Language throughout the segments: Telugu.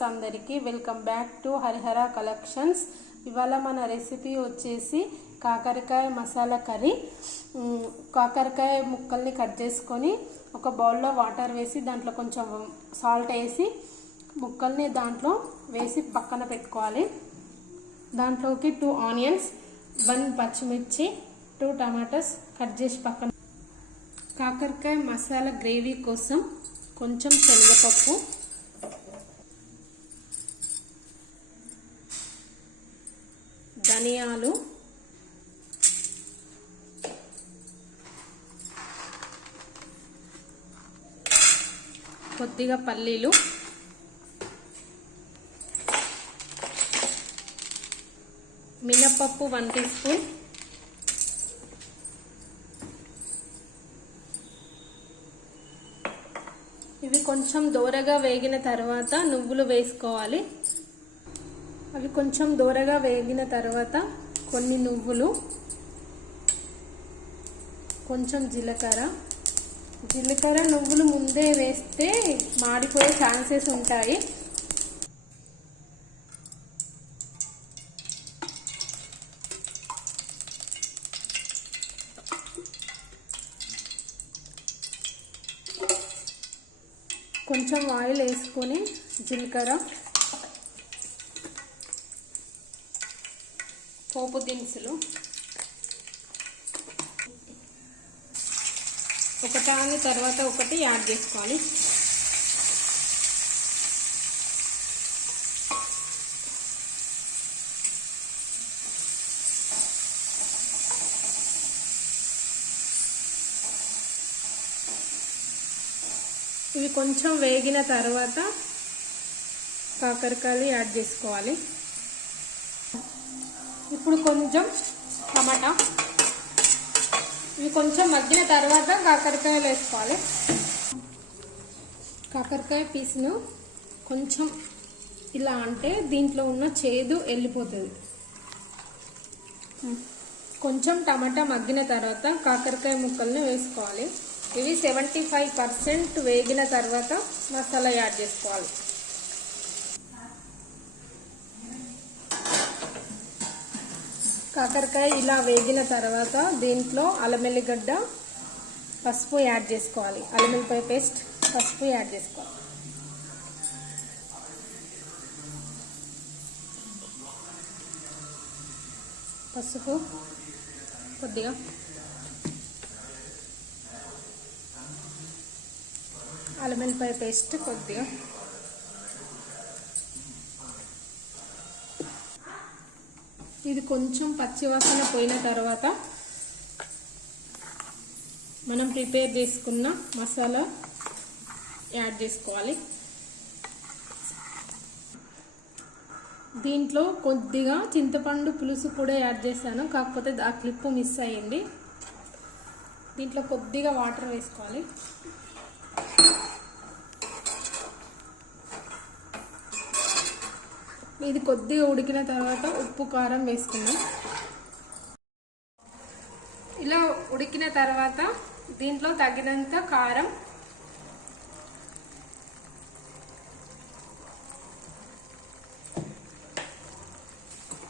ఫ్రెండ్స్ అందరికీ welcome back to Harihara collections. ఇవాళ మన రెసిపీ వచ్చేసి కాకరకాయ మసాలా కర్రీ. కాకరకాయ ముక్కల్ని కట్ చేసుకొని ఒక బౌల్లో వాటర్ వేసి దాంట్లో కొంచెం సాల్ట్ వేసి ముక్కల్ని దాంట్లో వేసి పక్కన పెట్టుకోవాలి. దాంట్లోకి 2 ఆనియన్స్, 1 పచ్చిమిర్చి, 2 టమాటాస్ కట్ చేసి పక్కన. కాకరకాయ మసాలా గ్రేవీ కోసం కొంచెం శనగపప్పు, ధనియాలు, కొద్దిగా పల్లీలు, మినపప్పు 1 టీ స్పూన్, ఇవి కొంచెం దోరగా వేగిన తర్వాత నువ్వులు వేసుకోవాలి. అవి కొంచెం దోరగా వేగిన తర్వాత కొన్ని నువ్వులు, కొంచెం జీలకర్ర. నువ్వులు ముందే వేస్తే మాడిపోయే ఛాన్సెస్ ఉంటాయి. కొంచెం ఆయిల్ వేసుకొని జీలకర్ర, పోపు దినుసులు ఒకటాని తర్వాత ఒకటి యాడ్ చేసుకోవాలి. ఇవి కొంచెం వేగిన తర్వాత కాకరకాయలు యాడ్ చేసుకోవాలి. ఇప్పుడు కొంచెం టమాటా, ఇవి కొంచెం మగ్గిన తర్వాత కాకరకాయలు వేసుకోవాలి. కాకరకాయ పీసును కొంచెం ఇలా అంటే దీంట్లో ఉన్న చేదు వెళ్ళిపోతుంది. కొంచెం టమాటా మగ్గిన తర్వాత కాకరకాయ ముక్కల్ని వేసుకోవాలి. ఇవి 75% వేగిన తర్వాత మసాలా యాడ్ చేసుకోవాలి. కాకరకాయ ఇలా వేగిన తర్వాత దీంట్లో అల్లం వెల్లిగడ్డ, పసుపు యాడ్ చేసుకోవాలి. అల్లం వెల్లిపాయ పేస్ట్, పసుపు యాడ్ చేసుకోవాలి. పసుపు కొద్దిగా, అల్లం వెల్లిపాయ పేస్ట్ కొద్దిగా, ఇది కొంచెం పచ్చివాసన పోయిన తర్వాత మనం ప్రిపేర్ చేసుకున్న మసాలా యాడ్ చేసుకోవాలి. దీంట్లో కొద్దిగా చింతపండు పులుసు కూడా యాడ్ చేశాను, కాకపోతే ఆ క్లిప్ మిస్ అయ్యింది. దీంట్లో కొద్దిగా వాటర్ వేసుకోవాలి. ఇది కొద్దిగా ఉడికిన తర్వాత ఉప్పు, కారం వేసుకుందాం. ఇలా ఉడికిన తర్వాత దీంట్లో తగినంత కారం,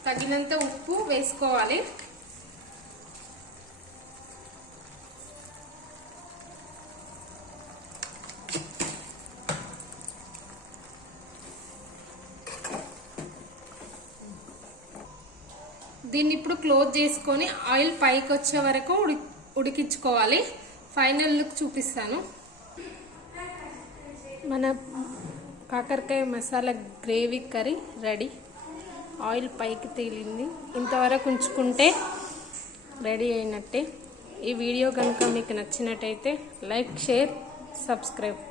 తగినంత ఉప్పు వేసుకోవాలి. దీన్ని ఇప్పుడు క్లోజ్ చేసుకొని ఆయిల్ పైకి వచ్చే వరకు ఉడికించుకోవాలి. ఫైనల్ లుక్ చూపిస్తాను. మన కాకరకాయ masala gravy curry ready. Oil పైకి తేలింది. ఇంతవరకు ఉంచుకుంటే రెడీ అయినట్టే. ఈ వీడియో కనుక మీకు నచ్చినట్టయితే లైక్, షేర్, సబ్స్క్రైబ్.